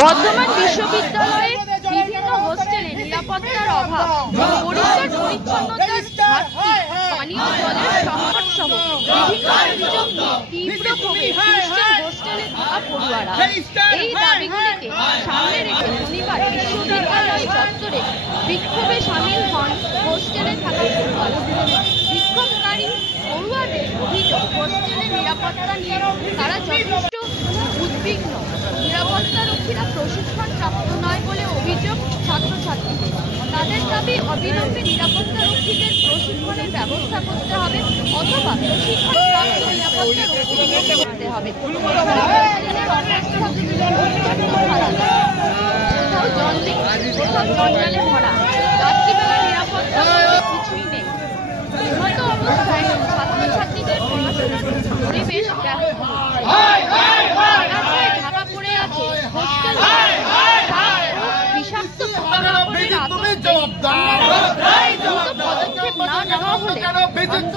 বর্ধমান বিশ্ববিদ্যালয়ের বিভিন্ন হোস্টেলে নিরাপত্তার অভাব, পরিষ্কার পরিচ্ছন্নতার ঘাটতি, পানীয় জলের সংকট সহ বিভিন্ন অভিযোগ তীব্র ক্ষোভে হোস্টেলে থাকা পড়ুয়ারা। এই দাবিগুলিকে সামনে রেখে শনিবার বিশ্ববিদ্যালয় চত্বরে বিক্ষোভে সামিল হন হোস্টেলে থাকা পড়ুয়ারা। বিক্ষোভকারী পড়ুয়াদের অভিযোগ, হোস্টেলের নিরাপত্তা নিয়ে তারা যথেষ্ট উদ্বিগ্ন। নিরাপত্তারক্ষীরা প্রশিক্ষণ প্রাপ্ত নয় বলে অভিযোগ ছাত্রছাত্রীদের। তাদের দাবি, অবিলম্বে নিরাপত্তারক্ষীদের প্রশিক্ষণের ব্যবস্থা করতে হবে অথবা প্রশিক্ষণ প্রাপ্ত নিরাপত্তারক্ষী নিয়োগ করতে হবে। কোথাও জল নেই, কোথাও জঞ্জালে ভরা, রাত্রিবেলা নিরাপত্তা কিছুই নেই। উন্নত অবস্থায় ছাত্রছাত্রীদের পড়াশোনার পরিবেশ ব্যাহত ঢাকা পড়ে আছে হোস্টেল। বিষাক্ত পোকামাকড়ের পদক্ষেপ না নেওয়া হলে বন্ধ